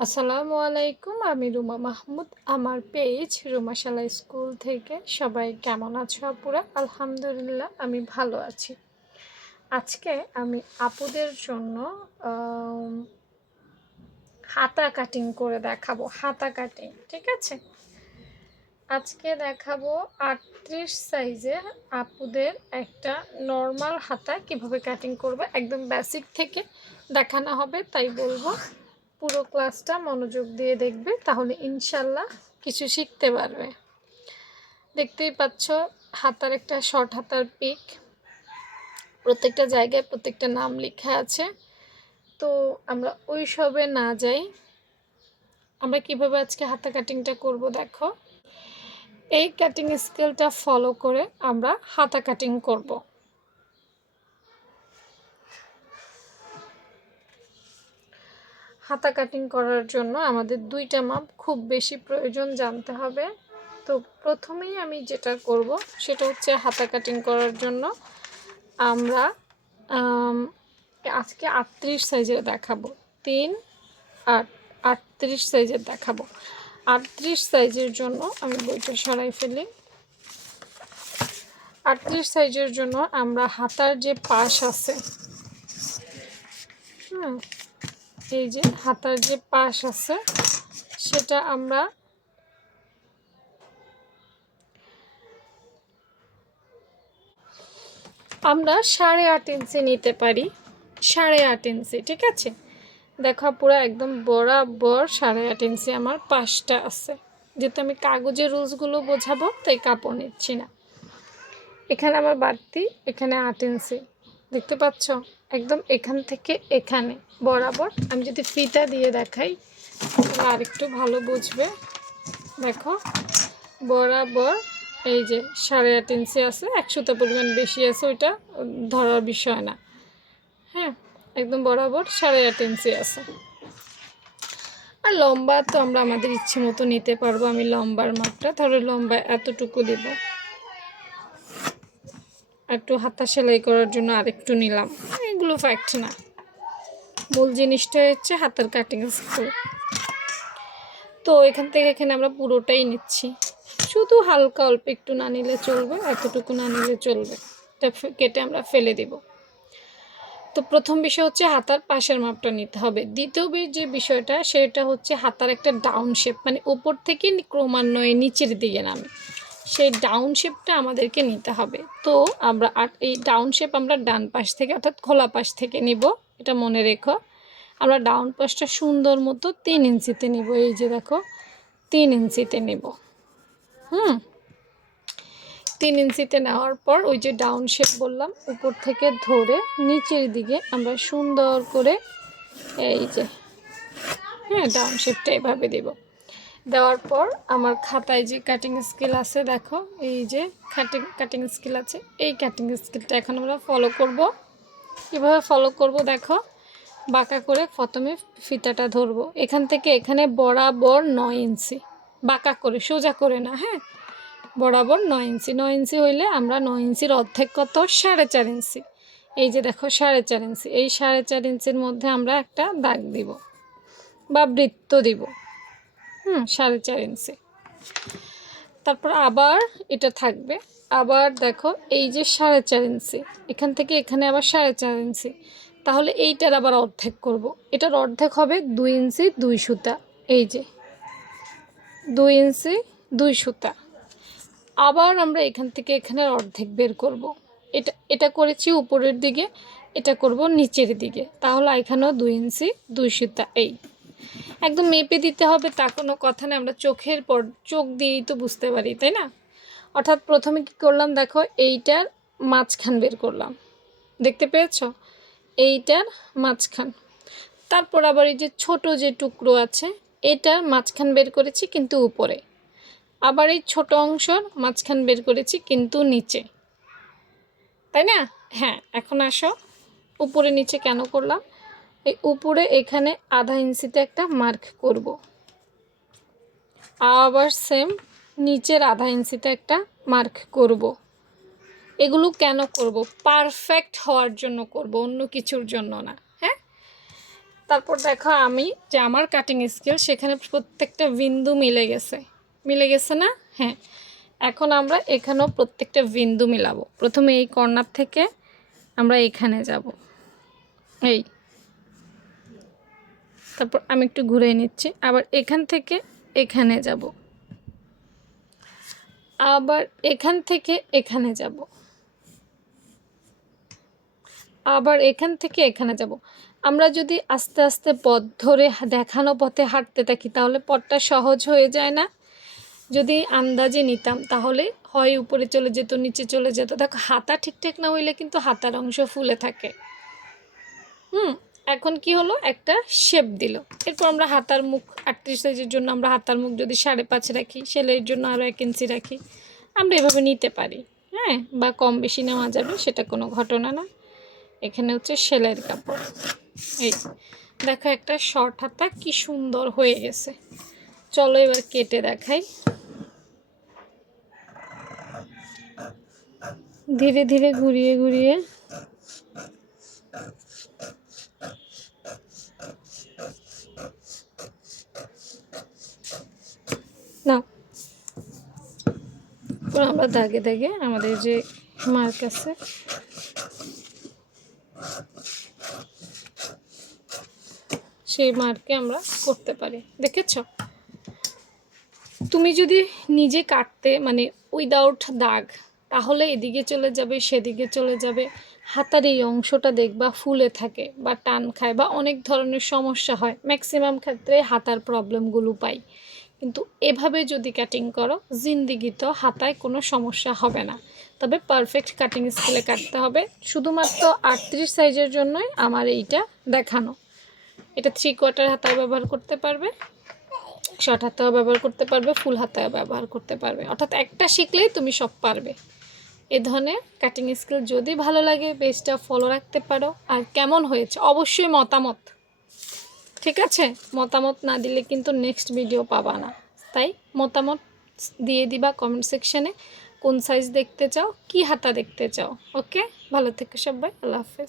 আসসালামু আলাইকুম। আমি রুমা মাহমুদ। আমার পেজ রুমাশালা স্কুল থেকে সবাই কেমন আছো আপুরা? আলহামদুলিল্লাহ আমি ভালো আছি। আজকে আমি আপুদের জন্য আম, হাতা কাটিং করে দেখাবো। হাতা কাটিং, ঠিক আছে? আজকে দেখাবো 38 সাইজের আপুদের একটা নর্মাল হাতা কিভাবে কাটিং করবে, একদম বেসিক থেকে দেখানো হবে। তাই বলবো পুরো ক্লাসটা মনোযোগ দিয়ে দেখবে, তাহলে ইনশাল্লাহ কিছু শিখতে পারবে। দেখতেই পাচ্ছ হাতার একটা শর্ট হাতার পিক, প্রত্যেকটা জায়গায় প্রত্যেকটা নাম লেখা আছে। তো আমরা ওই সবে না যাই, আমরা কিভাবে আজকে হাতা কাটিংটা করব দেখো। এই কাটিং স্কেলটা ফলো করে আমরা হাতা কাটিং করব। হাতা কাটিং করার জন্য আমাদের দুইটা মাপ খুব বেশি প্রয়োজন জানতে হবে। তো প্রথমেই আমি যেটা করব সেটা হচ্ছে হাতা কাটিং করার জন্য আমরা আজকে 38 সাইজের দেখাবো। 3 8 38 সাইজের দেখাবো। 38 সাইজের জন্য আমি বইটা সরাই ফেলি। 38 সাইজের জন্য আমরা হাতার যে পাশ আছে, এই যে হাতার যে পাশ আছে সেটা আমরা আমরা 8.5 ইঞ্চি নিতে পারি। 8.5 ইঞ্চি, ঠিক আছে? দেখো পুরো একদম বরাবর 8.5 ইঞ্চি আমার পাশটা আছে। যেহেতু আমি কাগজের রুলসগুলো বোঝাবো তাই কাপড় নিচ্ছি না। এখানে আমার বাড়তি, এখানে 8 ইঞ্চি দেখতে পাচ্ছ, একদম এখান থেকে এখানে বরাবর। আমি যদি ফিতা দিয়ে দেখাই তাহলে আর একটু ভালো বুঝবে। দেখো বরাবর এই যে 8.5 ইঞ্চি আছে, 1 সুতা পরিমাণ বেশি আছে, ওইটা ধরার বিষয় না। হ্যাঁ, একদম বরাবর 8.5 ইঞ্চি আছে। আর লম্বা তো আমরা আমাদের ইচ্ছে মতো নিতে পারবো। আমি লম্বার মাপটা ধরো লম্বা এতটুকু দেব, একটু হাতা সেলাই করার জন্য আরেকটু নিলাম। এগুলো ফ্যাক্ট না, মূল জিনিসটা হচ্ছে হাতার কাটিং স্কেল। তো এখান থেকে এখানে আমরা পুরোটাই নিচ্ছি, শুধু হালকা অল্প একটু না নিলে চলবে, এতটুকু না নিলে চলবে। এটা কেটে আমরা ফেলে দেব। তো প্রথম বিষয় হচ্ছে হাতার পাশের মাপটা নিতে হবে। দ্বিতীয় যে বিষয়টা সেটা হচ্ছে হাতার একটা ডাউন শেপ, মানে উপর থেকে ক্রমান্বয়ে নিচের দিকে নামে, সেই ডাউন শেপটা আমাদেরকে নিতে হবে। তো আমরা এই ডাউন শেপ আমরা ডান পাশ থেকে অর্থাৎ খোলা পাশ থেকে নিব, এটা মনে রেখো। আমরা ডাউন পাশটা সুন্দর মতো 3 ইঞ্চিতে নিব। এই যে দেখো 3 ইঞ্চিতে নেব। 3 ইঞ্চিতে নেওয়ার পর ওই যে ডাউন শেপ বললাম, উপর থেকে ধরে নিচের দিকে আমরা সুন্দর করে এই যে ডাউন শেপটা এভাবে দেব। দেওয়ার পর আমার খাতায় যে কাটিং স্কেল আছে দেখো, এই যে কাটিং স্কেল আছে, এই কাটিং স্কেলটা এখন আমরা ফলো করব। কীভাবে ফলো করব দেখো, বাঁকা করে প্রথমে ফিতাটা ধরবো, এখান থেকে এখানে বরাবর 9 ইঞ্চি, বাঁকা করে, সোজা করে না, হ্যাঁ, বরাবর 9 ইঞ্চি। 9 ইঞ্চি হইলে আমরা 9 ইঞ্চির অর্ধেক কত, 4.5 ইঞ্চি। এই যে দেখো 4.5 ইঞ্চি, এই 4.5 ইঞ্চির মধ্যে আমরা একটা দাগ দিব বা বৃত্ত দিব। 4.5 ইঞ্চি। তারপর আবার এটা থাকবে, আবার দেখো এই যে 4.5 ইঞ্চি, এখান থেকে এখানে আবার 4.5 ইঞ্চি। তাহলে এইটার আবার অর্ধেক করব। এটার অর্ধেক হবে 2 ইঞ্চি 2 সুতা। এই যে 2 ইঞ্চি 2 সুতা। আবার আমরা এখান থেকে এখানের অর্ধেক বের করব। এটা করেছি উপরের দিকে, এটা করব নিচের দিকে। তাহলে এখানেও 2 ইঞ্চি 2 সুতা। এই একদম মেপে দিতে হবে তা কোনো কথা না, আমরা চোখের পর চোখ দিয়েই তো বুঝতে পারি, তাই না? অর্থাৎ প্রথমে কি করলাম দেখো, এইটার মাঝখান বের করলাম, দেখতে পেয়েছ, এইটার মাঝখান। তারপর আবার এই যে ছোট যে টুকরো আছে এটার মাঝখান বের করেছি কিন্তু উপরে, আবার এই ছোট অংশর মাঝখান বের করেছি কিন্তু নিচে, তাই না? হ্যাঁ, এখন আসো উপরে নিচে কেন করলাম। এই উপরে এখানে আধা ইঞ্চিতে একটা মার্ক করব, আবার সেম নিচের আধা ইঞ্চিতে একটা মার্ক করব। এগুলো কেন করব? পারফেক্ট হওয়ার জন্য করব, অন্য কিছুর জন্য না। হ্যাঁ, তারপর দেখো আমি যে আমার কাটিং স্কেল সেখানে প্রত্যেকটা বিন্দু মিলে গেছে না? হ্যাঁ, এখন আমরা এখানেও প্রত্যেকটা বিন্দু মিলাবো। প্রথমে এই কর্নার থেকে আমরা এখানে যাব, এই, তারপর আমি একটু ঘুরে নিচ্ছি, আবার এখান থেকে এখানে যাব, আবার এখান থেকে এখানে যাব, আবার এখান থেকে এখানে যাব। আমরা যদি আস্তে আস্তে পথ ধরে দেখানো পথে হাঁটতে থাকি তাহলে পথটা সহজ হয়ে যায় না? যদি আন্দাজে নিতাম তাহলে হয় উপরে চলে যেত, নিচে চলে যেত। দেখো হাতা ঠিকঠাক না হইলে কিন্তু হাতার অংশ ফুলে থাকে। এখন কি হলো, একটা শেপ দিল। এরপর আমরা হাতার মুখ 38 সাইজের জন্য আমরা হাতার মুখ যদি 5.5 রাখি, সেলাইয়ের জন্য আরও 1 ইঞ্চি রাখি, আমরা এভাবে নিতে পারি। হ্যাঁ, বা কম বেশি নেওয়া যাবে, সেটা কোনো ঘটনা না। এখানে হচ্ছে সেলাইয়ের কাপড়। এই দেখো একটা শর্ট হাতা কি সুন্দর হয়ে গেছে। চলো এবার কেটে দেখাই। ধীরে ধীরে ঘুরিয়ে ঘুরিয়ে না, আমরা দাগে দাগে আমাদের যে মার্ক আছে সেই মার্কে আমরা করতে পারি। দেখেছ? তুমি যদি নিজে কাটতে মানে উইদাউট দাগ, তাহলে এদিকে চলে যাবে, সেদিকে চলে যাবে। হাতার এই অংশটা দেখবা ফুলে থাকে বা টান খায় বা অনেক ধরনের সমস্যা হয়। ম্যাক্সিমাম ক্ষেত্রে হাতার প্রবলেমগুলো পাই। কিন্তু এভাবে যদি কাটিং করো, জিন্দিগিতেও হাতায় কোনো সমস্যা হবে না। তবে পারফেক্ট কাটিং স্কেলে কাটতে হবে। শুধুমাত্র 38 সাইজের জন্যই আমার এইটা দেখানো। এটা 3/4 হাতায় ব্যবহার করতে পারবে, শর্ট হাতাও ব্যবহার করতে পারবে, ফুল হাতাও ব্যবহার করতে পারবে। অর্থাৎ একটা শিখলেই তুমি সব পারবে। এ ধরনের কাটিং স্কিল যদি ভালো লাগে পেজটা ফলো রাখতে পারো। আর কেমন হয়েছে অবশ্যই মতামত, ঠিক আছে? মতামত না দিলে কিন্তু নেক্সট ভিডিও পাবা না। তাই মতামত দিয়ে দিবা কমেন্ট সেকশানে, কোন সাইজ দেখতে চাও, কি হাতা দেখতে চাও। ওকে, ভালো থেকো সবাই, আল্লাহ হাফেজ।